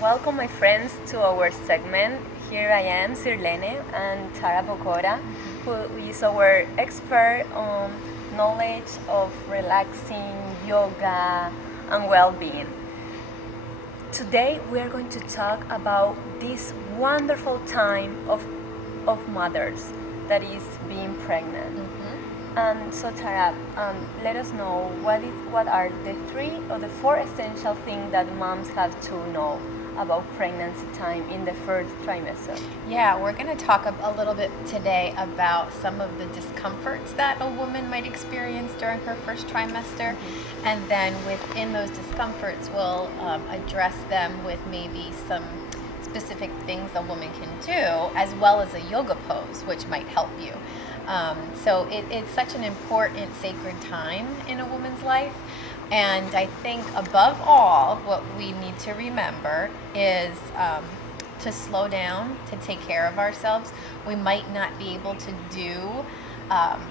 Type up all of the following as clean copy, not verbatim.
Welcome, my friends, to our segment. Here I am, Sirlene, and Tara Bocora, who is our expert on knowledge of relaxing, yoga, and well-being. Today, we are going to talk about this wonderful time of mothers, that is being pregnant. And so, Tara, let us know what are the three or the four essential things that moms have to know about pregnancy time in the first trimester. Yeah, we're going to talk a little bit today about some of the discomforts that a woman might experience during her first trimester. And then within those discomforts, we'll address them with maybe some specific things a woman can do, as well as a yoga pose, which might help you. So it's such an important sacred time in a woman's life. And I think above all, what we need to remember is to slow down, to take care of ourselves. We might not be able to do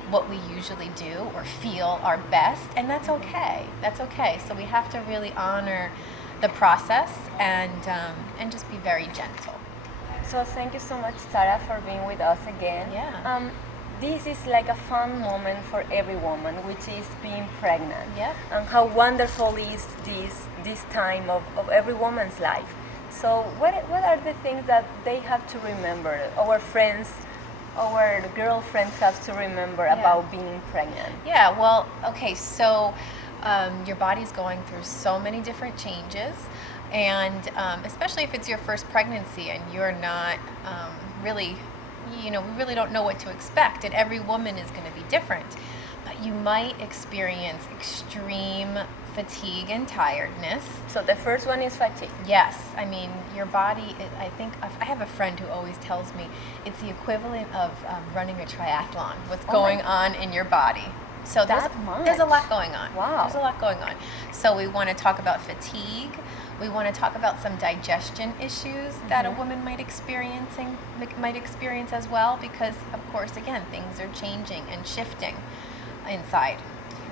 what we usually do or feel our best, and that's okay. That's okay. So we have to really honor the process and just be very gentle. So thank you so much, Tara, for being with us again. Yeah. This is like a fun moment for every woman, which is being pregnant. Yeah. And how wonderful is this time of every woman's life. So what are the things that they have to remember? Our friends, our girlfriends have to remember about being pregnant. Yeah, well, okay, so your body's going through so many different changes, and especially if it's your first pregnancy and you're not really, we really don't know what to expect, and every woman is going to be different. But you might experience extreme fatigue and tiredness. So the first one is fatigue. Yes, I mean, your body, I have a friend who always tells me it's the equivalent of running a triathlon, what's going on in your body. So there's a lot going on. Wow. There's a lot going on. So we want to talk about fatigue. We want to talk about some digestion issues that a woman might experience as well, because of course, again, things are changing and shifting inside.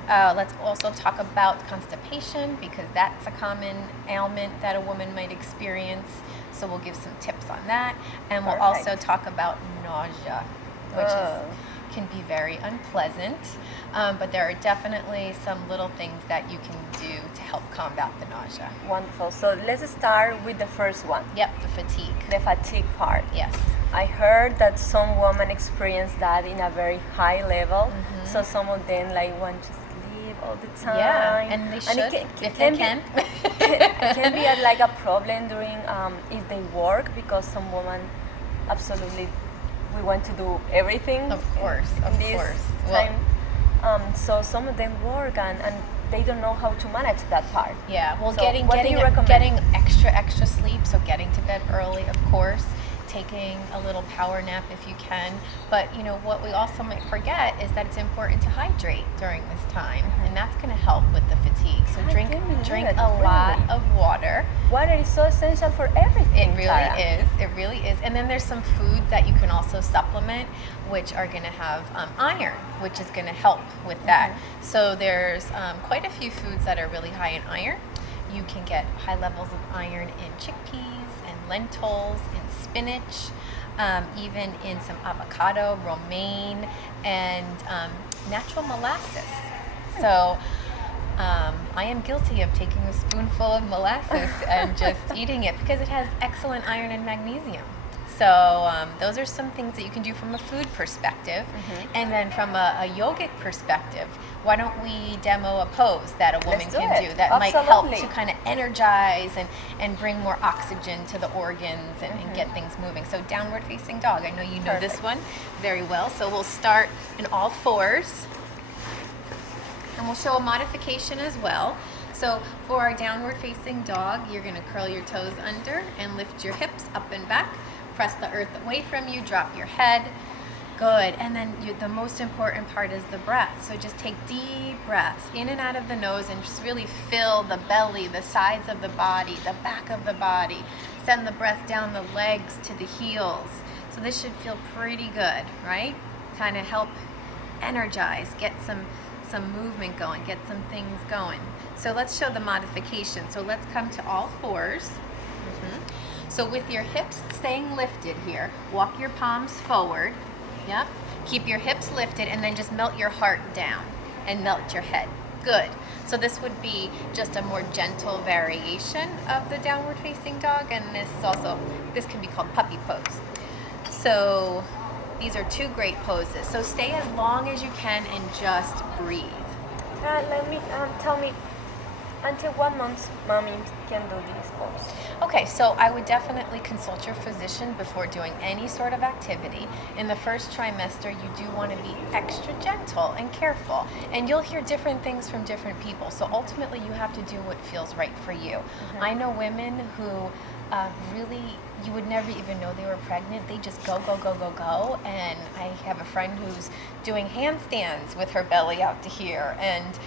Let's also talk about constipation, because that's a common ailment that a woman might experience. So we'll give some tips on that. And we'll also talk about nausea, which can be very unpleasant. But there are definitely some little things that you can do to help combat the nausea. Wonderful. So let's start with the first one. Yep, the fatigue. The fatigue part. Yes. I heard that some women experience that in a very high level. So some of them want to sleep all the time. Yeah, and they should, if they can. It can be like a problem during if they work, because some women absolutely we want to do everything. Of course. Time. So some of them work and they don't know how to manage that part. Yeah, well, So getting extra sleep, so getting to bed early, of course, taking a little power nap if you can. But what we also might forget is that it's important to hydrate during this time, and that's going to help with the fatigue. So drink a lot of water. Water is so essential for everything. It really is. And then there's some foods that you can also supplement, which are going to have iron, which is going to help with that. So there's quite a few foods that are really high in iron. You can get high levels of iron in chickpeas and lentils, in spinach, even in some avocado, romaine, and natural molasses. So I am guilty of taking a spoonful of molasses and just eating it, because it has excellent iron and magnesium. So those are some things that you can do from a food perspective. And then from a yogic perspective, why don't we demo a pose that a woman can do that might help to kind of energize and bring more oxygen to the organs and get things moving. So downward facing dog, I know you know this one very well. So we'll start in all fours, and we'll show a modification as well. So for our downward facing dog, you're going to curl your toes under and lift your hips up and back. Press the earth away from you, drop your head. Good. And then the most important part is the breath. So just take deep breaths in and out of the nose and just really fill the belly, the sides of the body, the back of the body. Send the breath down the legs to the heels. So this should feel pretty good, right? Kind of help energize, get some movement going, get some things going. So let's show the modification. So let's come to all fours. So with your hips staying lifted here, walk your palms forward. Yep. Keep your hips lifted and then just melt your heart down and melt your head. Good. So this would be just a more gentle variation of the downward facing dog, and this can be called puppy pose. So these are two great poses. So stay as long as you can and just breathe. Tell me, until what month mommy can do this pose? Okay, so I would definitely consult your physician before doing any sort of activity. In the first trimester, you do want to be extra gentle and careful, and you'll hear different things from different people. So ultimately, you have to do what feels right for you. I know women who really, you would never even know they were pregnant. They just go, go, go, go, go. And I have a friend who's doing handstands with her belly out to here and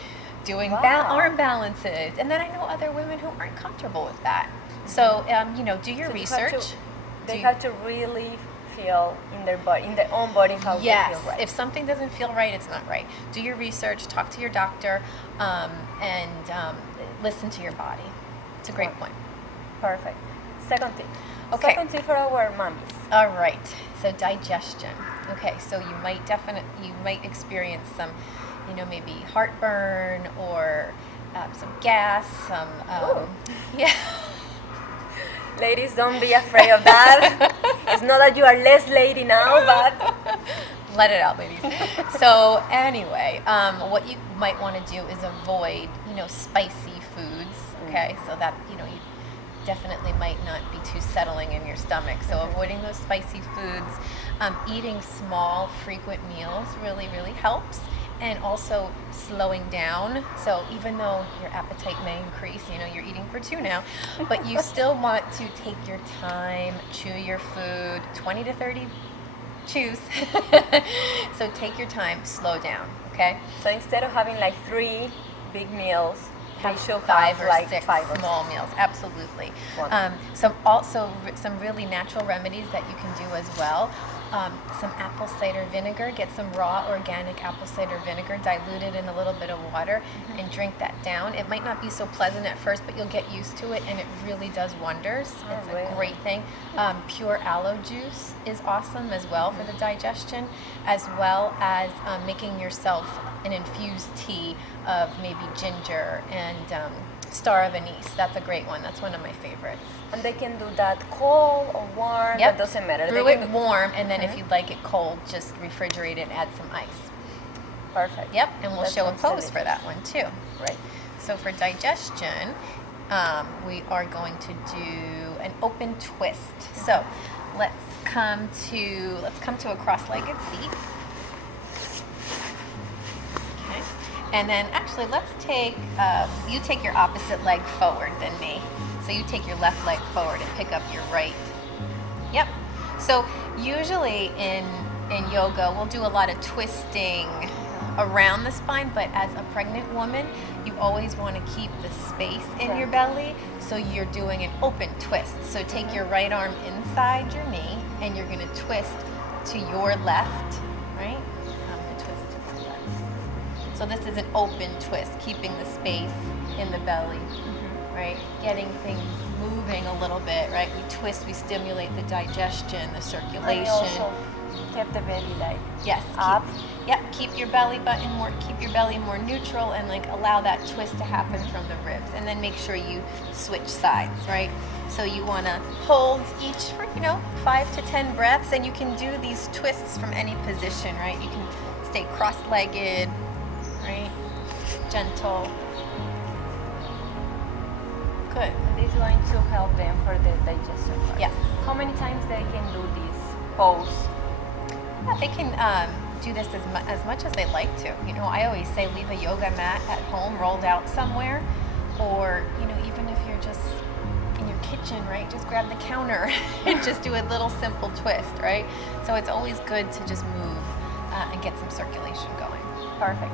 doing arm balances. And then I know other women who aren't comfortable with that. So, do your research. They have to really feel in their body, in their own body, how they feel right. If something doesn't feel right, it's not right. Do your research, talk to your doctor, and listen to your body. It's a great point. Perfect. Second tip. Okay. Second tip for our mommies. All right. So digestion. Okay. So you might experience some, maybe heartburn or some gas. Yeah. Ladies, don't be afraid of that. It's not that you are less lady now, but let it out, ladies. So anyway, what you might want to do is avoid, spicy foods. Okay. So that you definitely might not be too settling in your stomach. So avoiding those spicy foods, eating small, frequent meals really, really helps. And also slowing down. So even though your appetite may increase, you're eating for two now, but you still want to take your time, chew your food, 20 to 30 chews. So take your time, slow down, okay? So instead of having like 3 big meals, have we should 5 have or like 6 5 or small meals. Absolutely. Some really natural remedies that you can do as well. Some apple cider vinegar. Get some raw organic apple cider vinegar, dilute it in a little bit of water, and drink that down. It might not be so pleasant at first, but you'll get used to it, and it really does wonders. It's a great thing. Pure aloe juice is awesome as well for the digestion, as well as making yourself an infused tea of maybe ginger and star of anise. That's a great one. That's one of my favorites. And they can do that cold or warm. Yep. That doesn't matter. Brew it warm, and then if you'd like it cold, just refrigerate it and add some ice. Perfect. Yep, and we'll That show a sounds pose delicious. for that one too. Right. So for digestion, we are going to do an open twist. So let's come to a cross-legged seat. Okay. And then actually let's take, you take your opposite leg forward than me. So you take your left leg forward and pick up your right. Yep. So usually in yoga, we'll do a lot of twisting around the spine, but as a pregnant woman, you always want to keep the space in your belly, so you're doing an open twist. So take your right arm inside your knee, and you're going to twist to your left, right? I'm going to twist to my left. So this is an open twist, keeping the space in the belly, right? Getting things moving a little bit, right? We twist, we stimulate the digestion, the circulation. And also keep the belly like up. Keep your belly button keep your belly more neutral, and like allow that twist to happen from the ribs, and then make sure you switch sides, right? So you want to hold each for 5 to 10 breaths, and you can do these twists from any position, right? You can stay cross-legged, right? Gentle. Good. And this is going to help them for the digestion part. Yes. How many times they can do this pose? Yeah, they can do this as much as they like to. I always say leave a yoga mat at home rolled out somewhere, or even if you're just in your kitchen, right? Just grab the counter and just do a little simple twist, right? So it's always good to just move and get some circulation going. Perfect.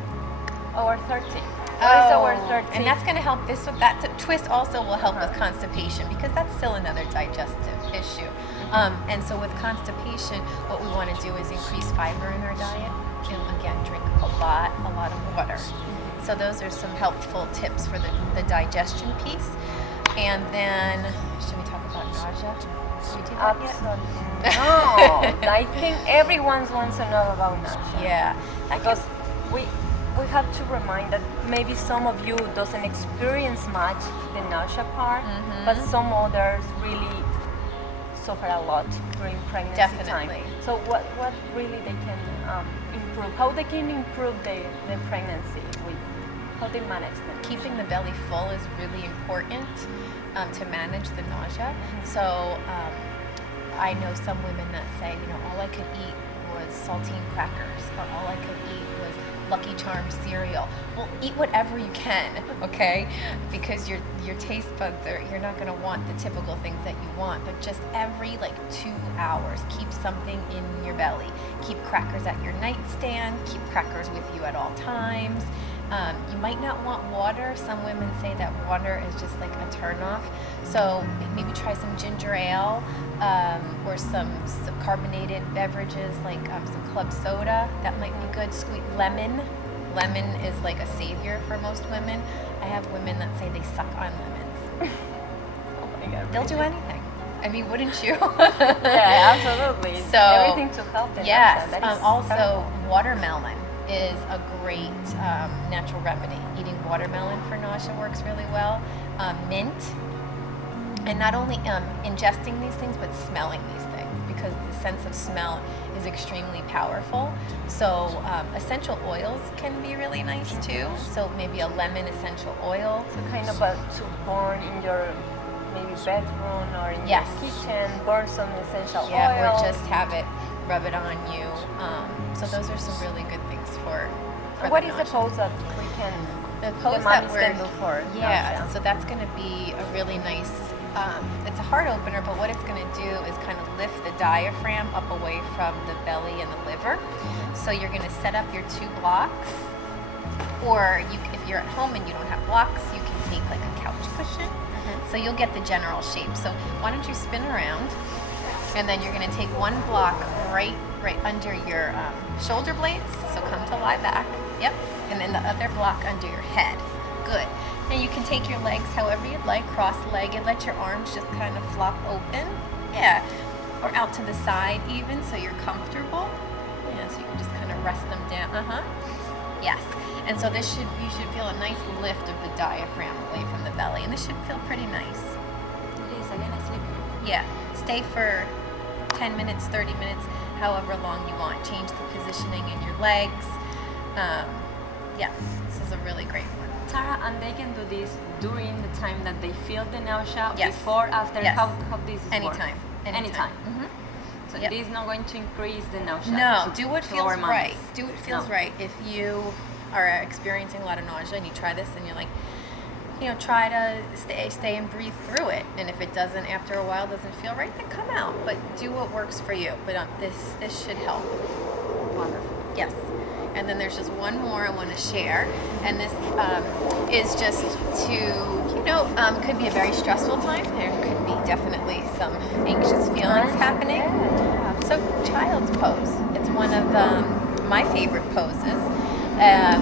Our third tip. What is our third tip? And that's going to help. That twist also will help with constipation, because that's still another digestive issue. And so with constipation, what we want to do is increase fiber in our diet, and again, drink a lot of water. So those are some helpful tips for the digestion piece. And then, should we talk about nausea? Did you do that yet? Absolutely no. I think everyone wants to know about nausea. Yeah. Because we have to remind that maybe some of you doesn't experience much the nausea part, but some others really suffer a lot during pregnancy time. Definitely. So what really they can improve? How they can improve the pregnancy with how they manage them? Keeping the belly full is really important to manage the nausea. So I know some women that say, all I could eat was saltine crackers, or all I could eat was Lucky Charms cereal. Well, eat whatever you can, okay? Because your taste buds you're not gonna want the typical things that you want, but just every 2 hours, keep something in your belly. Keep crackers at your nightstand, keep crackers with you at all times. You might not want water. Some women say that water is just like a turnoff. So maybe try some ginger ale or some carbonated beverages like some club soda. That might be good. Sweet lemon. Lemon is like a savior for most women. I have women that say they suck on lemons. Oh my God, They'll do really? anything. I mean, wouldn't you? Yeah, absolutely. So everything to help the yes. nausea. That is Also, terrible. watermelon is a great natural remedy. Eating watermelon for nausea works really well. Mint, and not only ingesting these things, but smelling these things, because the sense of smell is extremely powerful. So essential oils can be really nice too. So maybe a lemon essential oil. So kind of to burn in your maybe bedroom or in Yes. your kitchen, burn some essential Yeah, oil. or just have it, rub it on you. So those are some really good things for What the is the nausea. pose that we can, The pose the that mommies we're can do for yeah, nausea? so that's going to be a really nice. It's a heart opener, but what it's going to do is kind of lift the diaphragm up away from the belly and the liver. So you're going to set up your 2 blocks, or if you're at home and you don't have blocks, you can take like a couch cushion. So you'll get the general shape. So why don't you spin around, and then you're going to take 1 block right under your shoulder blades. So come to lie back. Yep. And then the other block under your head. Good. And you can take your legs however you'd like, cross-legged. Let your arms just kind of flop open. Yeah. Or out to the side even, so you're comfortable. Yeah, so you can just kind of rest them down. Yes. And so you should feel a nice lift of the diaphragm away from the belly. And this should feel pretty nice. It is, again, I sleep. Yeah. Stay for 10 minutes, 30 minutes, however long you want. Change the positioning in your legs. Yeah, this is a really great one. Tara, and they can do this during the time that they feel the nausea, Yes. before, after, Yes. how this is Anytime. work? Anytime. So Yep. this is not going to increase the nausea. No, to- do what to feels our mommies. right. Do what feels No. right. If you are experiencing a lot of nausea and you try this and you're like, try to stay and breathe through it. And if it doesn't, after a while, doesn't feel right, then come out. But do what works for you. But this should help. Wonderful. Yes. And then there's just one more I want to share. And this is just to, could be a very stressful time. There could be definitely some anxious feelings happening. Yeah. So child's pose. It's one of my favorite poses.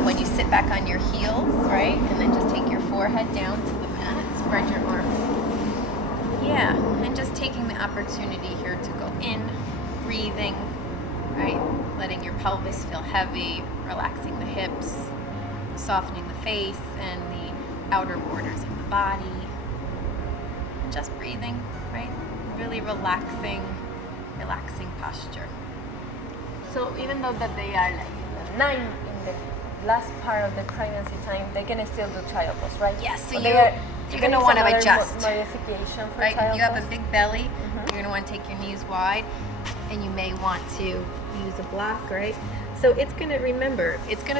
When you sit back on your heels, right? And then just take your forehead down to the mat. Spread your arms. Yeah. And just taking the opportunity here to go in, breathing, right? Letting your pelvis feel heavy, relaxing the hips, softening the face and the outer borders of the body. And just breathing, right? Really relaxing posture. So even though that they are like in the last part of the pregnancy time, they can still do child pose, right? Yes, so Or you're there gonna is want to another adjust. Modification for Right? child You have pose? a big belly, you're gonna want to take your knees wide, and you may want to use a block, right? So it's gonna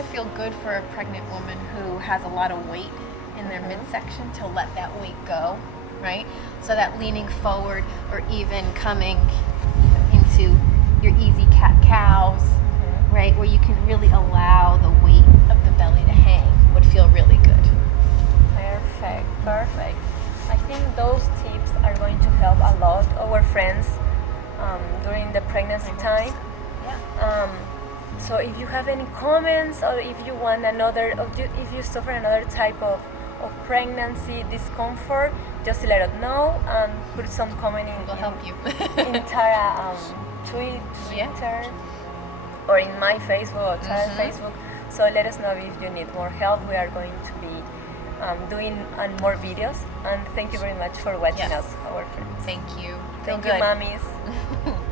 feel good for a pregnant woman who has a lot of weight in their midsection to let that weight go, right? So that leaning forward or even coming into your easy cat-cows, right? Where you can really allow the weight of the belly to hang would feel really good. Perfect. I think those tips are going to help a lot our friends during the pregnancy time. Yeah. So if you have any comments, or if you want if you suffer another type of pregnancy discomfort, just let us know. put some comment We'll help you. in Tara Twitter Yeah. or in my Facebook or Tara's Mhm. Facebook. So let us know if you need more help. We are going to be doing more videos. And thank you very much for watching Yes. us, our friends. Thank you. Feel Thank you, good. mommies.